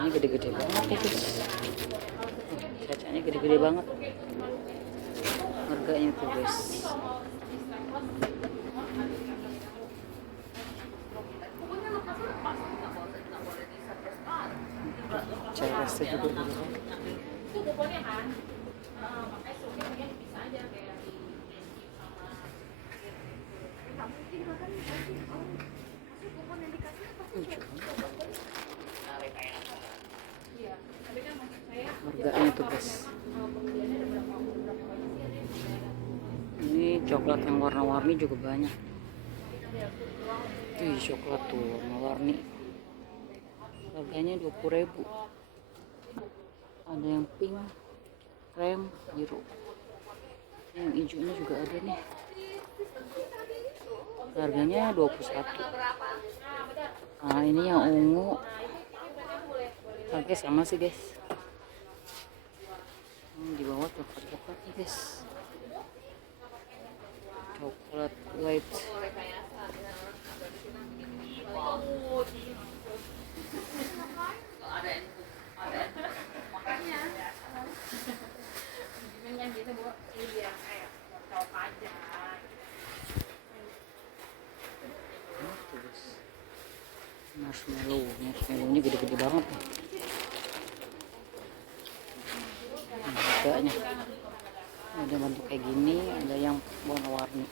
Kacanya gede-gede banget ya guys. Kacanya gede-gede banget. Harganya tuh guys. Cerasnya juga gede. Harganya tuh guys. Ini coklat yang warna-warni juga banyak. Wih, coklat tuh warna-warni. Harganya 20.000. Ada yang pink, krem, biru. Yang hijaunya juga ada nih. Harganya 21. Nah, ini yang ungu. Harganya sama sih guys. Di bawah coklat-coklat nih guys. Coklat white. Marshmallownya gede-gede banget nih. Harganya ada bentuk kayak gini, ada yang warna-warni.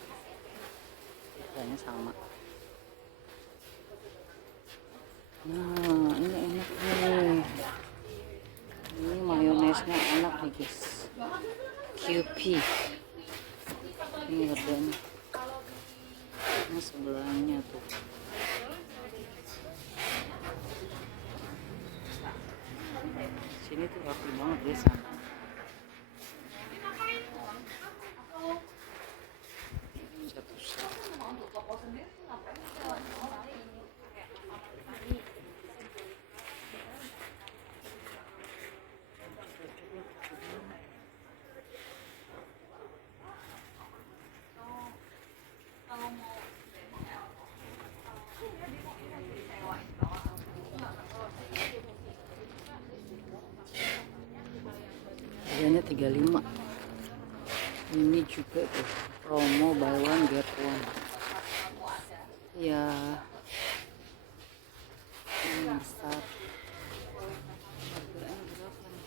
Harganya sama. Nah, ini enak nih. Ini mayonesnya enak nih guys. QP. Ini harganya. Ini sebelahnya tuh. Sini tuh rapi banget guys. Harganya 35. Ini juga tuh promo buy one get one. Ya, ini besar. Harganya berapa nih?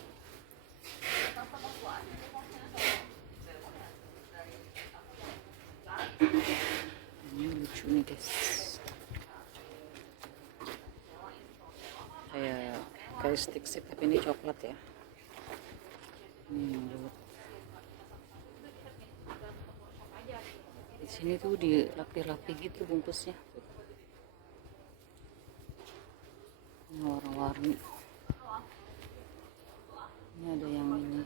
Ini lucu nih guys. Kayak stick tapi ini coklat ya. Di sini tuh dirapi-rapi gitu bungkusnya. Ini warna-warni. Ini ada yang ini.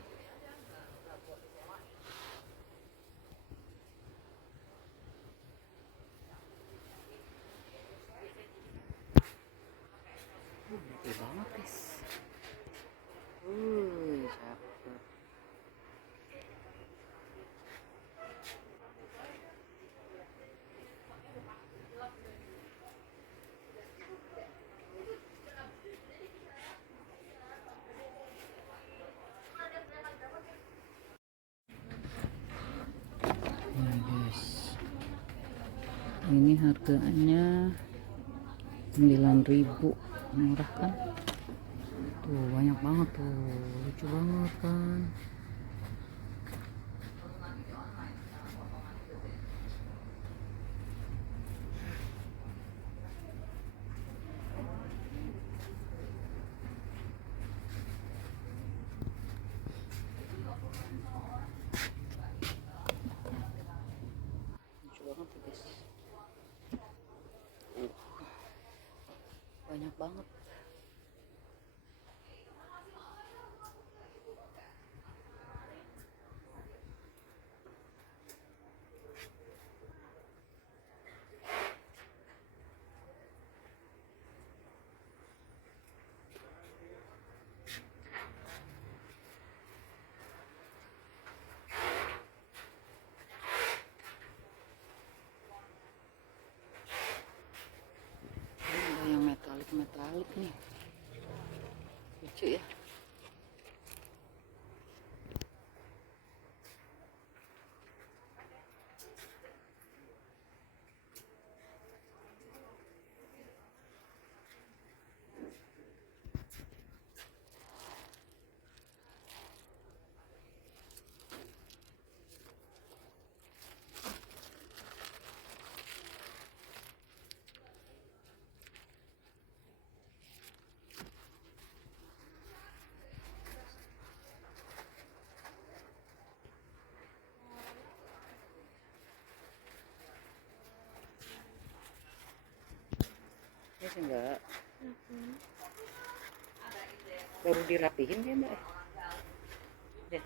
Gede banget guys. Cakep. Ini harganya 9.000, murah kan? Tuh banyak banget tuh, lucu banget kan? Lucu banget tuh guys. Banyak banget. Ada yang metalik nih. lucu ya. Ini sih enggak. Baru dirapihin dia mbak. Ya.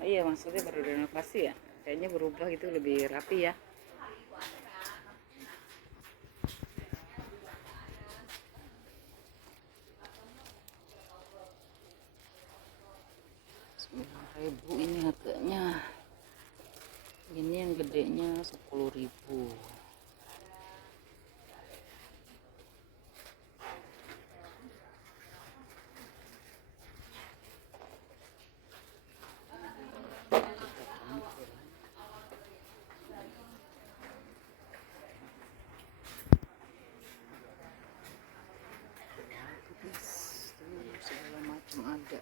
Oh iya maksudnya baru renovasi ya. Kayaknya berubah gitu lebih rapi ya. Rp9.000 ini harganya. Ini yang gedenya 10.000. Segala macam ada.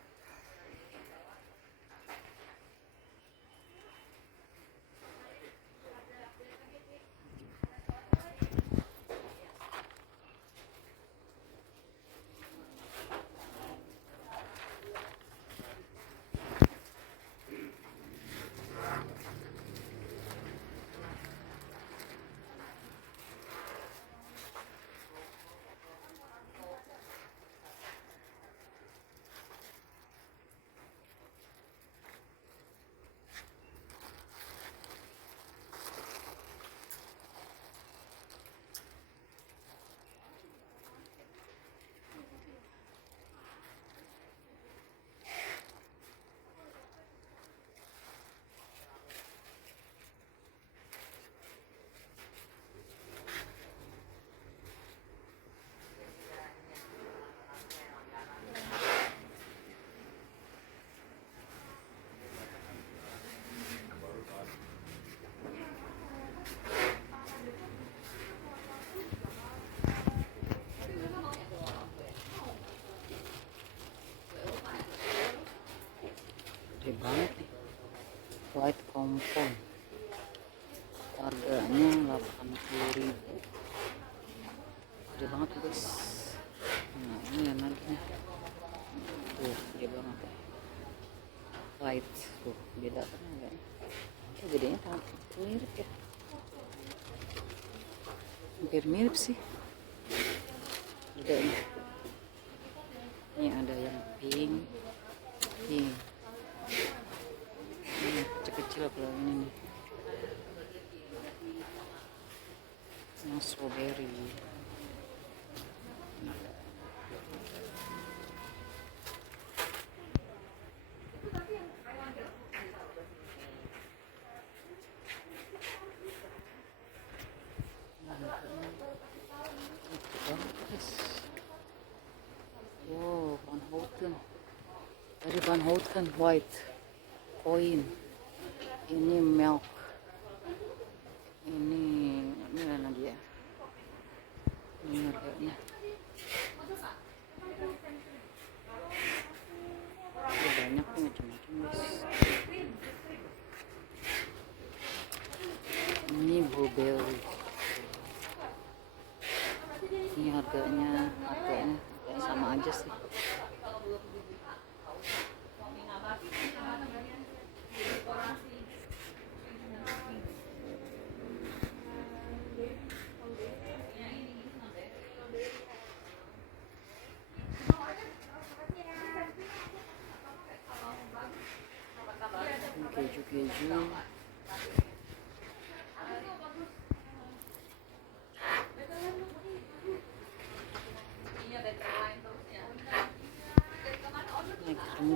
Gede banget nih. White compound. Harganya 80.000. Gede banget tuh guys. Nah ini yang nantinya. Tuh gede banget ya. White tuh beda kan enggaknya. Gedenya sangat mirip ya. Hampir mirip sih. Gedenya. Ini ada yang pink. Ini kecil-kecil kalau ini nih. Yang strawberry. Wow, Van Houten. Dari Van Houten white coin. Ini milk. Ini mana dia? Ini harganya. Banyak nih macam-macam guys. Ini blueberry. Ini harganya sama aja sih. Keju-keju.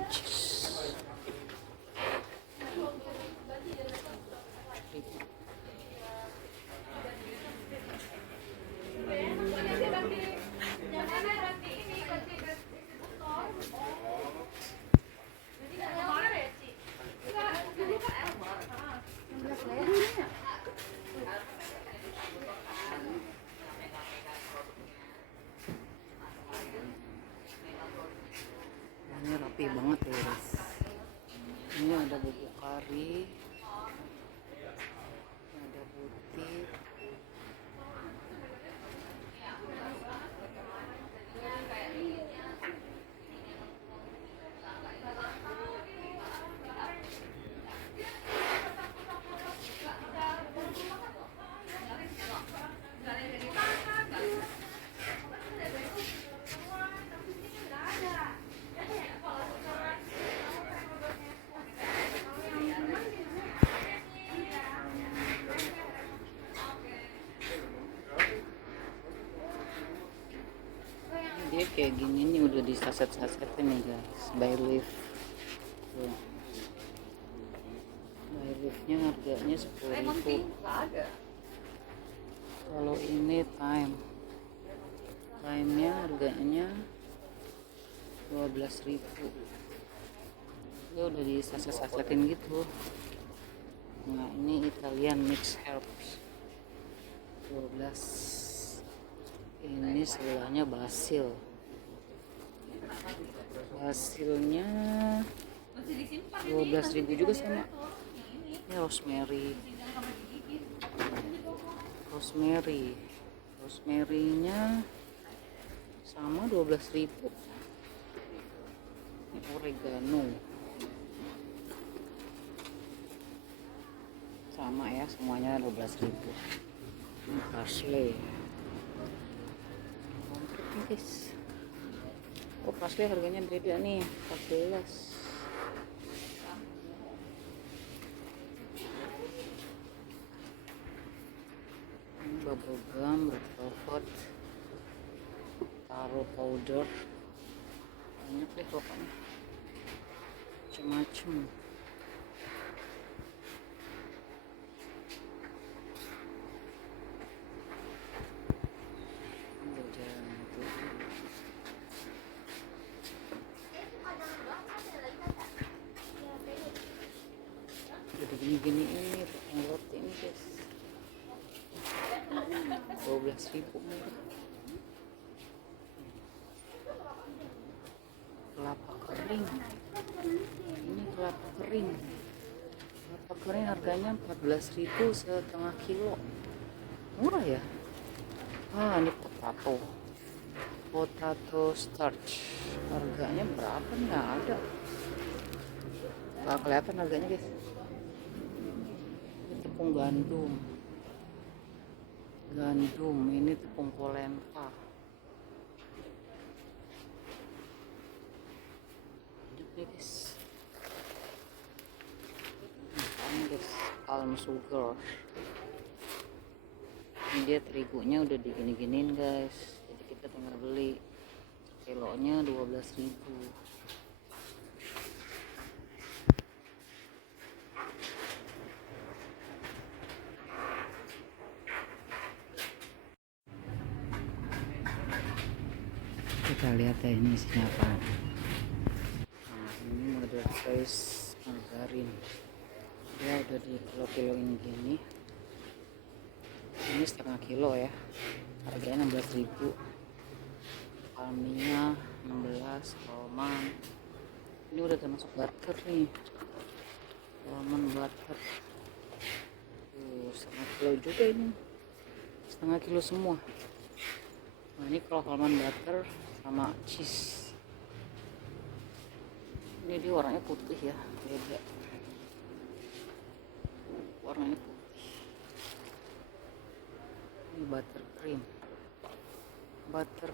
Cheese. banget ya guys. Ini ada bubuk kari, ada putih. Dia kayak gini nih, udah di saset-sasetin nih guys. By Live tuh. By Live-nya harganya 10.000. Kalau ini time-nya harganya 12.000. Dia udah di saset-sasetin gitu. Nah ini Italian mix herbs 12. Ini sebelahnya basilnya 12.000 juga sama. Ini rosemarynya sama 12.000. Ini oregano sama ya, semuanya 12.000. Ini parsley guys. Oh parsley harganya beda nih, 14. Ini bubble gum, red velvet, taro powder, banyak deh pokoknya, macem-macem. Jadi gini ini tepung roti ini guys, 12.000 murah. Kelapa kering, ini kelapa kering harganya 14.000 setengah kilo, murah ya. Ini potato starch, harganya berapa nih? Nggak ada, nggak kelihatan harganya guys. Ini tepung gandum, ini tepung polenta. Ini guys, palm sugar. Ini dia terigunya udah digini-giniin guys, jadi kita tinggal beli. Kilonya 12.000. Kita lihat ya ini isinya apa. Nah ini model size margarin, dia udah di kilo-kiloin gini. Ini setengah kilo ya, harganya 16.000. Palminya 16, almond ini udah termasuk butter nih, almond butter tuh setengah kilo juga, ini setengah kilo semua. Nah ini kalau almond butter sama cheese, ini dia warnanya putih ya, beda warnanya putih. Ini butter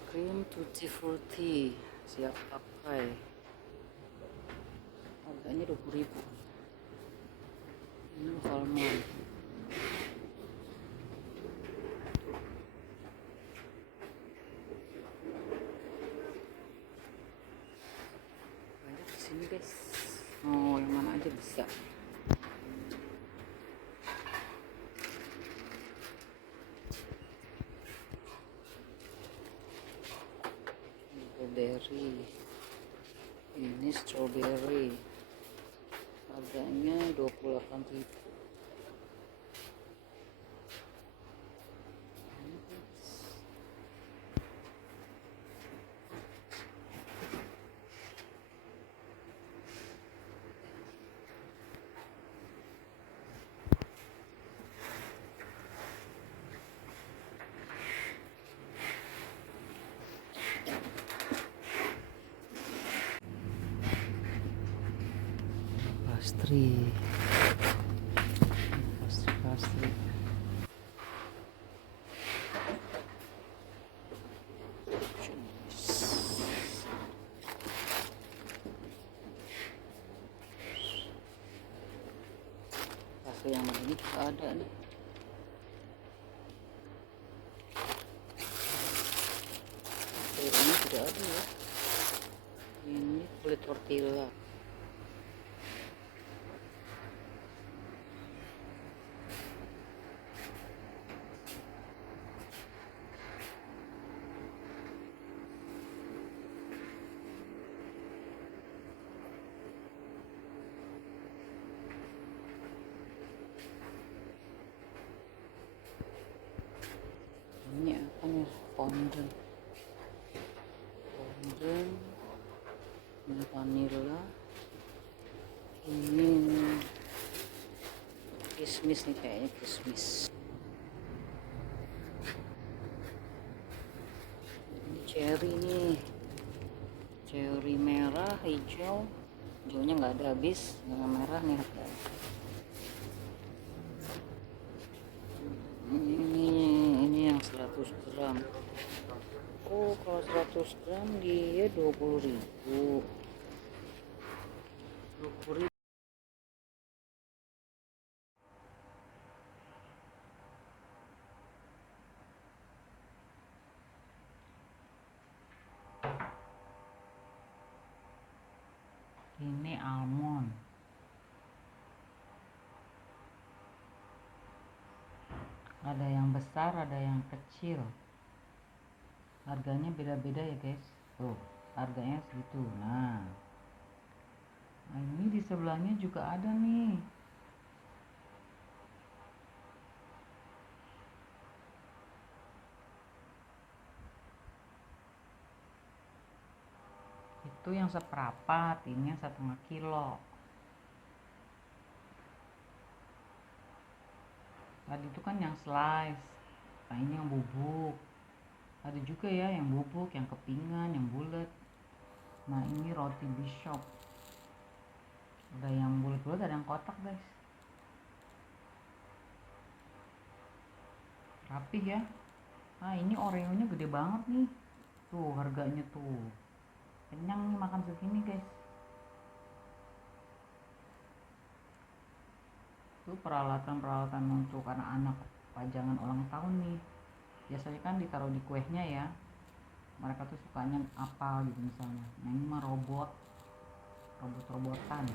cream tutti frutti, siap pakai, harganya 20.000. Ini almond, banyak di sini guys. Yang mana aja bisa. Blueberry, ini strawberry, harganya 28.000. pastry. Pastry. Pastry yang begini juga ada nih. Ini tidak ada ya. Ini kulit tortilla. Ini apa nih? Fondant. Ini vanilla. Ini kismis nih, kayaknya kismis. Ini cherry nih, cherry merah, hijau. Hijaunya nggak ada habis, yang merah nih ada. Ini yang 100 gram. Oh, kalau 100 gram dia 20.000. 20.000. Ini almond. Ada yang besar, ada yang kecil. Harganya beda-beda ya guys. Tuh, harganya segitu. Nah, ini di sebelahnya juga ada nih. Itu yang seperempat, ini yang 1,5 kilo. Tadi itu kan yang slice, nah ini yang bubuk. Ada juga ya yang bubuk, yang kepingan, yang bulat. Nah ini roti bishop. Ada yang bulat-bulat, ada yang kotak guys. Rapih ya. Nah ini oreonya gede banget nih. Tuh harganya tuh. Kenyang nih makan segini guys. Itu peralatan-peralatan untuk anak-anak pajangan ulang tahun nih. Biasanya kan ditaruh di kuehnya ya. Mereka tuh sukanya apa gitu misalnya. Nah ini mah robot-robotan.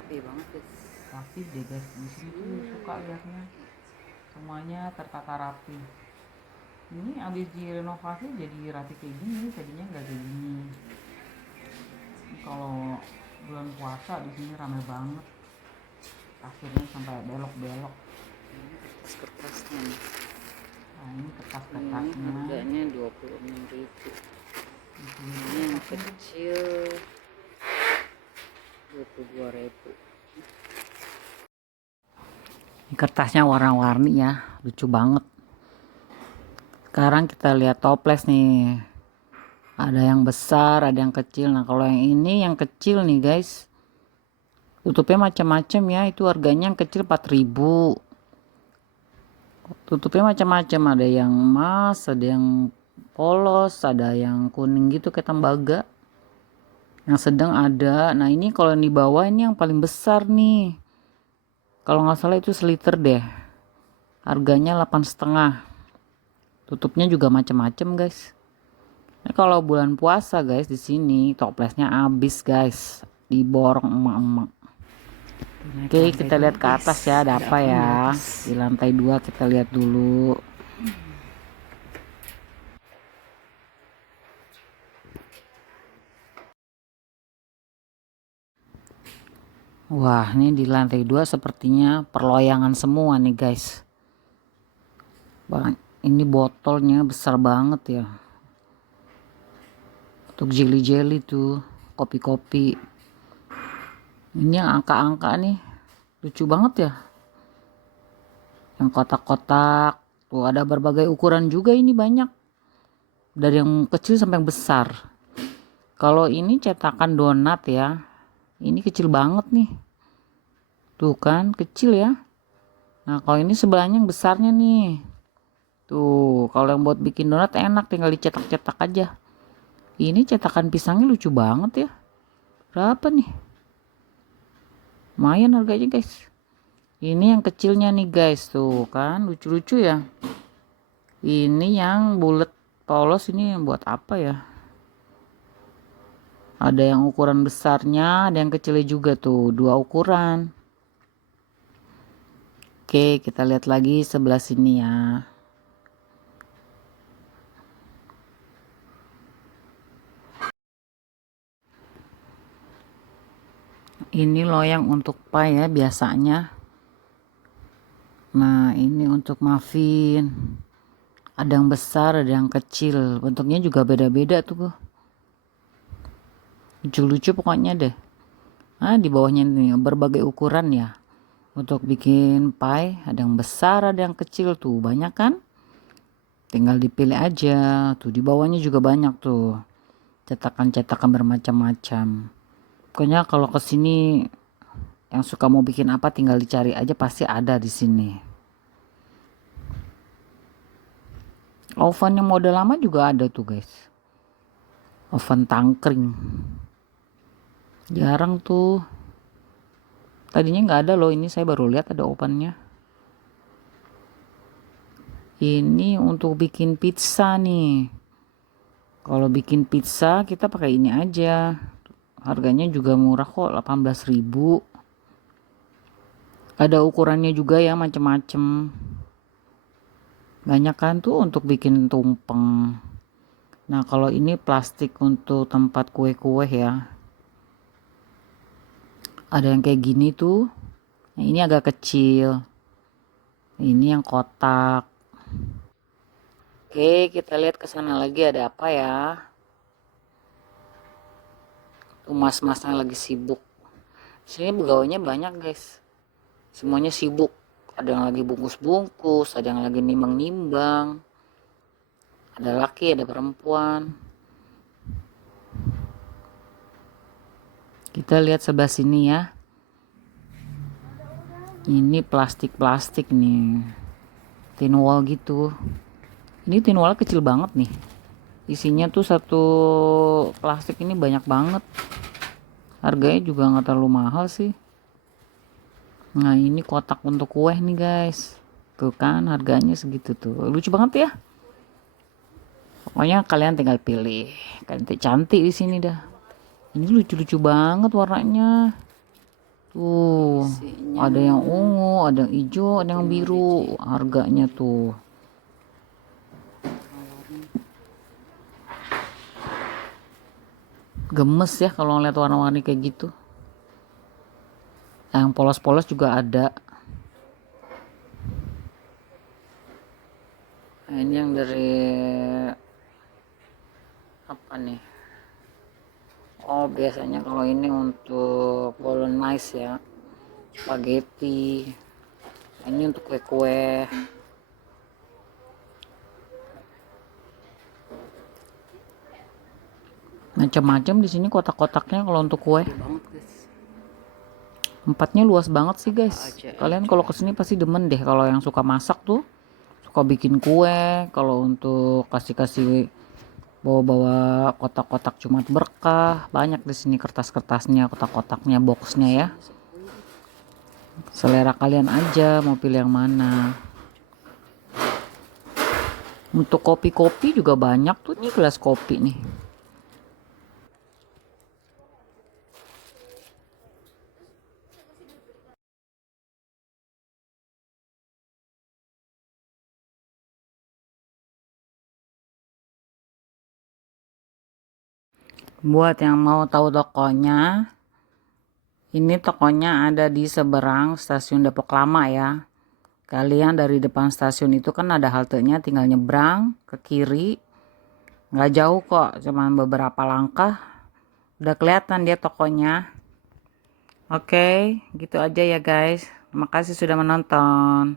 Rapi banget guys. Rapi deh guys. Di sini tuh suka liatnya. Semuanya tertata rapi. Ini habis direnovasi jadi rapi kayak gini. Tadinya nggak kayak gini. Kalau bulan puasa di sini ramai banget. Kasirnya sampai belok-belok. Ini kertas-kertasnya nih. Nah ini kertas-kertasnya. Harganya 26.000. Ini yang kecil 22.000. Ini kertasnya warna-warni ya, lucu banget. Sekarang kita lihat toples nih. Ada yang besar, ada yang kecil. Nah kalau yang ini yang kecil nih guys, tutupnya macam-macam ya. Itu harganya yang kecil 4.000. Tutupnya macam-macam, ada yang emas, ada yang polos, ada yang kuning gitu kayak tembaga. Yang sedang ada. Nah ini kalau yang di bawah ini yang paling besar nih. Kalau nggak salah itu seliter deh. Harganya 8,5. Tutupnya juga macam-macam guys. Ini kalau bulan puasa guys, di sini toplesnya habis guys, diborong emak-emak. Oke, kita lihat ke atas ya, ada apa ya. Di lantai 2 kita lihat dulu. Wah, ini di lantai 2 sepertinya perloyangan semua nih guys. Bang, ini botolnya besar banget ya. Untuk jelly-jelly tuh, kopi-kopi. Ini yang angka-angka nih, lucu banget ya. Yang kotak-kotak, tuh ada berbagai ukuran juga, ini banyak. Dari yang kecil sampai yang besar. Kalau ini cetakan donat ya, ini kecil banget nih. Tuh kan kecil ya. Nah kalau ini sebelahnya yang besarnya nih. Tuh kalau yang buat bikin donat enak, tinggal dicetak-cetak aja. Ini cetakan pisangnya lucu banget ya. Berapa nih? Lumayan harganya guys. Ini yang kecilnya nih guys, tuh kan lucu-lucu ya. Ini yang bulat polos, ini buat apa ya? Ada yang ukuran besarnya, ada yang kecilnya juga tuh, dua ukuran. Oke, kita lihat lagi sebelah sini ya. Ini loyang untuk pie ya biasanya. Nah, ini untuk muffin. Ada yang besar, ada yang kecil. Bentuknya juga beda-beda tuh. Lucu-lucu pokoknya deh. Nah, di bawahnya ini berbagai ukuran ya. Untuk bikin pie, ada yang besar, ada yang kecil tuh. Banyak kan? Tinggal dipilih aja. Tuh di bawahnya juga banyak tuh. Cetakan-cetakan bermacam-macam. Pokoknya kalau kesini yang suka mau bikin apa tinggal dicari aja, pasti ada di sini. Oven yang model lama juga ada tuh guys. Oven tangkring. Jarang tuh. Tadinya nggak ada loh, ini saya baru lihat ada ovennya. Ini untuk bikin pizza nih. Kalau bikin pizza kita pakai ini aja. Harganya juga murah kok, 18.000. Ada ukurannya juga ya, macem-macem. Banyak kan tuh untuk bikin tumpeng. Nah kalau ini plastik untuk tempat kue-kue ya. Ada yang kayak gini tuh. Nah, ini agak kecil. Ini yang kotak. Oke, kita lihat ke sana lagi ada apa ya. Tuh mas-masnya lagi sibuk. Sini pegawainya banyak guys. Semuanya sibuk. Ada yang lagi bungkus-bungkus, ada yang lagi nimbang-nimbang. Ada laki, ada perempuan. Kita lihat sebelah sini ya. Ini plastik-plastik nih. Tin wall gitu. Ini tin wall kecil banget nih. Isinya tuh satu plastik ini banyak banget. Harganya juga nggak terlalu mahal sih. Nah ini kotak untuk kue nih guys. Tuh kan harganya segitu tuh. Lucu banget ya. Pokoknya kalian tinggal pilih. Cantik cantik di sini dah. Ini lucu-lucu banget warnanya. Tuh, ada yang ungu, ada yang hijau, ada yang biru. Harganya tuh. Gemes ya kalau ngeliat warna-warni kayak gitu. Yang polos-polos juga ada. Nah, ini yang dari apa nih? Oh, biasanya kalau ini untuk bolognese ya. Spaghetti. Ini untuk kue-kue. Macam-macam di sini kotak-kotaknya kalau untuk kue. Tempatnya luas banget sih guys. Kalian kalau kesini pasti demen deh kalau yang suka masak tuh. Suka bikin kue. Kalau untuk kasih-kasih bawa-bawa kotak-kotak Jumat berkah, banyak di sini kertas-kertasnya, kotak-kotaknya, boxnya ya. Selera kalian aja mau pilih yang mana. Untuk kopi-kopi juga banyak tuh, ini gelas kopi nih. Buat yang mau tahu tokonya, ini tokonya ada di seberang stasiun Depok Lama ya. Kalian dari depan stasiun itu kan ada haltenya, tinggal nyebrang ke kiri. Nggak jauh kok, cuman beberapa langkah. Udah kelihatan dia tokonya. Oke, gitu aja ya guys. Terima kasih sudah menonton.